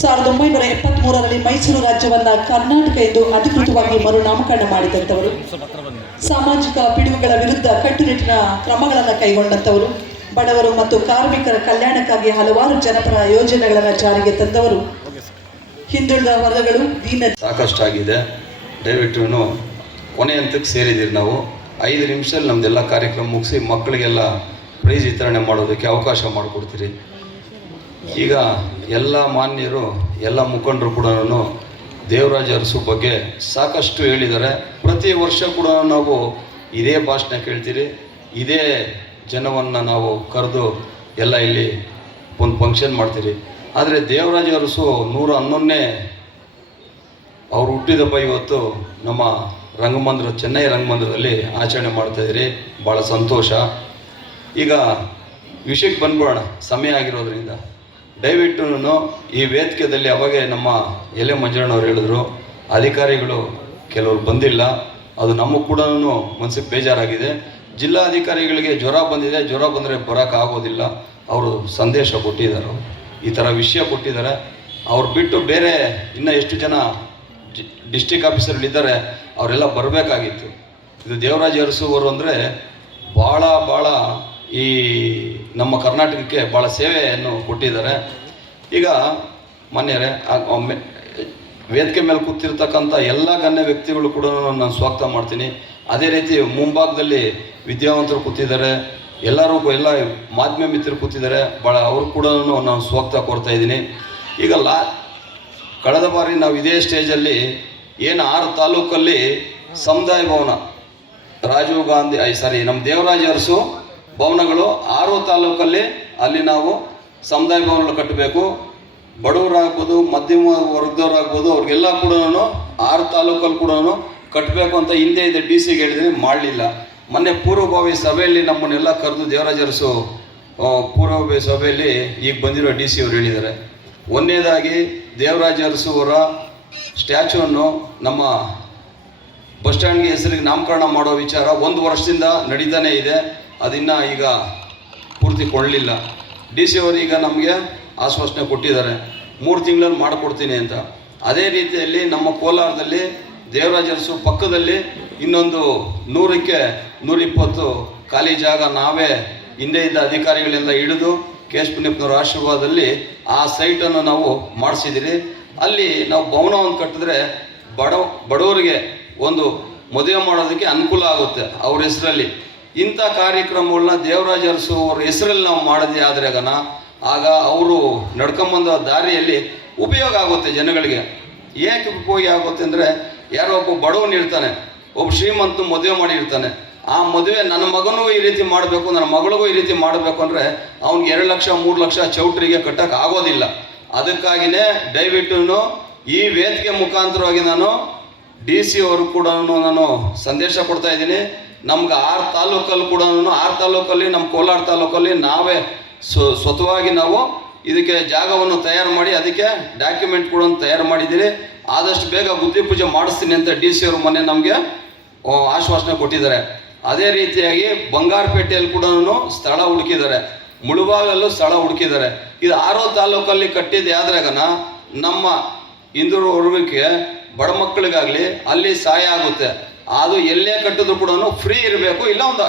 1973ರಲ್ಲಿ ಮೈಸೂರು ರಾಜ್ಯವನ್ನ ಕರ್ನಾಟಕ ಎಂದು ಅಧಿಕೃತವಾಗಿ ಮರುನಾಮಕರಣ ಮಾಡಿದಂಥವರು, ಸಾಮಾಜಿಕ ಪಿಡುಗುಗಳ ವಿರುದ್ಧ ಕಟ್ಟುನಿಟ್ಟಿನ ಕ್ರಮಗಳನ್ನು ಕೈಗೊಂಡಂಥವರು, ಬಡವರು ಮತ್ತು ಕಾರ್ಮಿಕರ ಕಲ್ಯಾಣಕ್ಕಾಗಿ ಹಲವಾರು ಜನಪರ ಯೋಜನೆಗಳನ್ನು ಜಾರಿಗೆ ತಂದವರು, ಹಿಂದುಳಿದ ವರ್ಗಗಳು ಸಾಕಷ್ಟಾಗಿದೆ. ದಯವಿಟ್ಟು ಕೊನೆ ಹಂತಕ್ಕೆ ಸೇರಿದ್ದೀರಿ. ನಾವು 5 ನಿಮಿಷದಲ್ಲಿ ನಮ್ದೆಲ್ಲ ಕಾರ್ಯಕ್ರಮ ಮುಗಿಸಿ ಮಕ್ಕಳಿಗೆಲ್ಲ ಪ್ರೈಸ್ ವಿತರಣೆ ಮಾಡೋದಕ್ಕೆ ಅವಕಾಶ ಮಾಡಿಕೊಡ್ತೀರಿ. ಈಗ ಎಲ್ಲ ಮಾನ್ಯರು ಎಲ್ಲ ಮುಖಂಡರು ಕೂಡ ದೇವರಾಜ ಅರಸು ಬಗ್ಗೆ ಸಾಕಷ್ಟು ಹೇಳಿದ್ದಾರೆ. ಪ್ರತಿ ವರ್ಷ ಕೂಡ ನಾವು ಇದೇ ಭಾಷಣ ಕೇಳ್ತೀರಿ, ಇದೇ ಜನವನ್ನು ನಾವು ಕರೆದು ಎಲ್ಲ ಇಲ್ಲಿ ಒಂದು ಫಂಕ್ಷನ್ ಮಾಡ್ತೀರಿ. ಆದರೆ ದೇವರಾಜ ಅರಸು 111ನೇ ಅವರು ಹುಟ್ಟಿದ ಹಬ್ಬ ಇವತ್ತು ನಮ್ಮ ರಂಗಮಂದಿರ, ಚೆನ್ನೈ ರಂಗಮಂದಿರದಲ್ಲಿ ಆಚರಣೆ ಮಾಡ್ತಾಯಿದ್ದೀರಿ. ಭಾಳ ಸಂತೋಷ. ಈಗ ವಿಷಯಕ್ಕೆ ಬಂದ್ಬಿಡೋಣ, ಸಮಯ ಆಗಿರೋದ್ರಿಂದ. ದಯವಿಟ್ಟು ಈ ವೇದಿಕೆಯಲ್ಲಿ ಅವಾಗೆ ನಮ್ಮ ಎಲೆ ಮಂಜಣ್ಣವ್ರು ಹೇಳಿದ್ರು, ಅಧಿಕಾರಿಗಳು ಕೆಲವರು ಬಂದಿಲ್ಲ, ಅದು ನಮಗೆ ಕೂಡ ಮನಸ್ಸಿಗೆ ಬೇಜಾರಾಗಿದೆ. ಜಿಲ್ಲಾಧಿಕಾರಿಗಳಿಗೆ ಜ್ವರ ಬಂದಿದೆ, ಜ್ವರ ಬಂದರೆ ಬರೋಕ್ಕಾಗೋದಿಲ್ಲ, ಅವರು ಸಂದೇಶ ಕೊಟ್ಟಿದ್ದಾರೆ, ಈ ಥರ ವಿಷಯ ಕೊಟ್ಟಿದ್ದಾರೆ. ಅವ್ರು ಬಿಟ್ಟು ಬೇರೆ ಇನ್ನೂ ಎಷ್ಟು ಜನ ಡಿಸ್ಟಿಕ್ ಆಫೀಸರ್ಗಳಿದ್ದಾರೆ, ಅವರೆಲ್ಲ ಬರಬೇಕಾಗಿತ್ತು. ಇದು ದೇವರಾಜ ಅರಸು ಅವರು ಅಂದರೆ ಭಾಳ ಈ ನಮ್ಮ ಕರ್ನಾಟಕಕ್ಕೆ ಭಾಳ ಸೇವೆಯನ್ನು ಕೊಟ್ಟಿದ್ದಾರೆ. ಈಗ ಮಾನ್ಯರೇ, ವೇದಿಕೆ ಮೇಲೆ ಕೂತಿರ್ತಕ್ಕಂಥ ಎಲ್ಲ ಗಣ್ಯ ವ್ಯಕ್ತಿಗಳು ಕೂಡ ನಾನು ಸ್ವಾಗತ ಮಾಡ್ತೀನಿ. ಅದೇ ರೀತಿ ಮುಂಭಾಗದಲ್ಲಿ ವಿದ್ಯಾವಂತರು ಕೂತಿದ್ದಾರೆ, ಎಲ್ಲ ಮಾಧ್ಯಮ ಮಿತ್ರರು ಕೂತಿದ್ದಾರೆ, ಭಾಳ ಅವರು ಕೂಡ ನಾನು ಸ್ವಾಗತ ಕೋರ್ತಾ ಇದ್ದೀನಿ. ಈಗ ಕಳೆದ ಬಾರಿ ನಾವು ಇದೇ ಸ್ಟೇಜಲ್ಲಿ ಏನು 6 ತಾಲೂಕಲ್ಲಿ ಸಮುದಾಯ ಭವನ, ರಾಜೀವ್ ಗಾಂಧಿ ನಮ್ಮ ದೇವರಾಜ ಅರಸು ಭವನಗಳು 6 ತಾಲೂಕಲ್ಲಿ ಅಲ್ಲಿ ನಾವು ಸಮುದಾಯ ಭವನಗಳು ಕಟ್ಟಬೇಕು. ಬಡವರಾಗ್ಬೋದು, ಮಧ್ಯಮ ವರ್ಗದವರಾಗ್ಬೋದು, ಅವ್ರಿಗೆಲ್ಲ ಕೂಡ 6 ತಾಲೂಕಲ್ಲಿ ಕೂಡ ಕಟ್ಟಬೇಕು ಅಂತ ಹಿಂದೆ ಇದೆ DC ಗೆ ಹೇಳಿದ್ರೆ ಮಾಡಲಿಲ್ಲ. ಮೊನ್ನೆ ಪೂರ್ವಭಾವಿ ಸಭೆಯಲ್ಲಿ ನಮ್ಮನ್ನೆಲ್ಲ ಕರೆದು ದೇವರಾಜ ಅರಸು ಪೂರ್ವಭಾವಿ ಸಭೆಯಲ್ಲಿ ಈಗ ಬಂದಿರೋ DC ಅವರು ಹೇಳಿದ್ದಾರೆ. ಒಂದನೇದಾಗಿ ದೇವರಾಜ ಅರಸು ಅವರ ಸ್ಟ್ಯಾಚ್ಯೂವನ್ನು ನಮ್ಮ ಬಸ್ ಸ್ಟ್ಯಾಂಡ್ಗೆ ಹೆಸರಿಗೆ ನಾಮಕರಣ ಮಾಡೋ ವಿಚಾರ 1 ವರ್ಷದಿಂದ ನಡೀತಾನೇ ಇದೆ. ಅದನ್ನು ಈಗ ಪೂರ್ತಿ ಕೊಳ್ಳಲಿಲ್ಲ. DC ಅವರು ಈಗ ನಮಗೆ ಆಶ್ವಾಸನೆ ಕೊಟ್ಟಿದ್ದಾರೆ, 3 ತಿಂಗಳಲ್ಲಿ ಮಾಡಿಕೊಡ್ತೀನಿ ಅಂತ. ಅದೇ ರೀತಿಯಲ್ಲಿ ನಮ್ಮ ಕೋಲಾರದಲ್ಲಿ ದೇವರಾಜ ಅರಸು ಪಕ್ಕದಲ್ಲಿ ಇನ್ನೊಂದು 100ಕ್ಕೆ 120 ಖಾಲಿ ಜಾಗ ನಾವೇ ಹಿಂದೆ ಇದ್ದ ಅಧಿಕಾರಿಗಳೆಲ್ಲ ಹಿಡಿದು KS ಪುಣ್ಯಪ್ಪನವರ ಆಶೀರ್ವಾದದಲ್ಲಿ ಆ ಸೈಟನ್ನು ನಾವು ಮಾಡಿಸಿದ್ದೀರಿ. ಅಲ್ಲಿ ನಾವು ಭವನವನ್ನು ಕಟ್ಟಿದ್ರೆ ಬಡವರಿಗೆ ಒಂದು ಮದುವೆ ಮಾಡೋದಕ್ಕೆ ಅನುಕೂಲ ಆಗುತ್ತೆ ಅವ್ರ ಹೆಸರಲ್ಲಿ. ಇಂಥ ಕಾರ್ಯಕ್ರಮಗಳನ್ನ ದೇವರಾಜ ಅರಸು ಅವ್ರ ಹೆಸರಲ್ಲಿ ನಾವು ಮಾಡಿದ್ವಿ ಆದರೆ ಆಗ ಅವರು ನಡ್ಕೊಂಬಂದ ದಾರಿಯಲ್ಲಿ ಉಪಯೋಗ ಆಗುತ್ತೆ ಜನಗಳಿಗೆ. ಏಕೆ ಉಪಯೋಗ ಆಗುತ್ತೆ ಅಂದರೆ, ಯಾರೋ ಒಬ್ಬ ಬಡವನಿರ್ತಾನೆ, ಒಬ್ಬ ಶ್ರೀಮಂತ ಮದುವೆ ಮಾಡಿರ್ತಾನೆ. ಆ ಮದುವೆ ನನ್ನ ಮಗನಿಗೂ ಈ ರೀತಿ ಮಾಡಬೇಕು, ನನ್ನ ಮಗಳಿಗೂ ಈ ರೀತಿ ಮಾಡಬೇಕು ಅಂದರೆ ಅವ್ನಿಗೆ 2 ಲಕ್ಷ 3 ಲಕ್ಷ ಚೌಟ್ರಿಗೆ ಕಟ್ಟಕ್ಕೆ ಆಗೋದಿಲ್ಲ. ಅದಕ್ಕಾಗಿಯೇ ದಯವಿಟ್ಟು ಈ ವೇದಿಕೆ ಮುಖಾಂತರವಾಗಿ ನಾನು DC ಅವರು ಕೂಡ ನಾನು ಸಂದೇಶ ಕೊಡ್ತಾ ಇದ್ದೀನಿ. ನಮ್ಗೆ 6 ತಾಲೂಕಲ್ಲಿ ಕೂಡ 6 ತಾಲೂಕಲ್ಲಿ ನಮ್ಮ ಕೋಲಾರ ತಾಲೂಕಲ್ಲಿ ನಾವೇ ಸ್ವತಃವಾಗಿ ನಾವು ಇದಕ್ಕೆ ಜಾಗವನ್ನು ತಯಾರು ಮಾಡಿ ಅದಕ್ಕೆ ಡಾಕ್ಯುಮೆಂಟ್ ಕೂಡ ತಯಾರು ಮಾಡಿದ್ದೀರಿ. ಆದಷ್ಟು ಬೇಗ ಬುದ್ಧಿ ಪೂಜೆ ಮಾಡಿಸ್ತೀನಿ ಅಂತ DC ಅವರು ಮೊನ್ನೆ ನಮಗೆ ಆಶ್ವಾಸನೆ ಕೊಟ್ಟಿದ್ದಾರೆ. ಅದೇ ರೀತಿಯಾಗಿ ಬಂಗಾರಪೇಟೆಯಲ್ಲಿ ಕೂಡ ಸ್ಥಳ ಹುಡುಕಿದ್ದಾರೆ, ಮುಳುಬಾಗಲ್ಲೂ ಸ್ಥಳ ಹುಡುಕಿದ್ದಾರೆ. ಇದು 6 ತಾಲೂಕಲ್ಲಿ ಕಟ್ಟಿದ್ದು ಆದ್ರಾಗ ನಮ್ಮ ಹಿಂದುಳಿದ ವರ್ಗಕ್ಕೆ ಬಡ ಮಕ್ಕಳಿಗಾಗಲಿ ಅಲ್ಲಿ ಸಹಾಯ ಆಗುತ್ತೆ. ಅದು ಎಲ್ಲೇ ಕಟ್ಟಿದ್ರು ಕೂಡ ಫ್ರೀ ಇರಬೇಕು, ಇಲ್ಲ ಒಂದು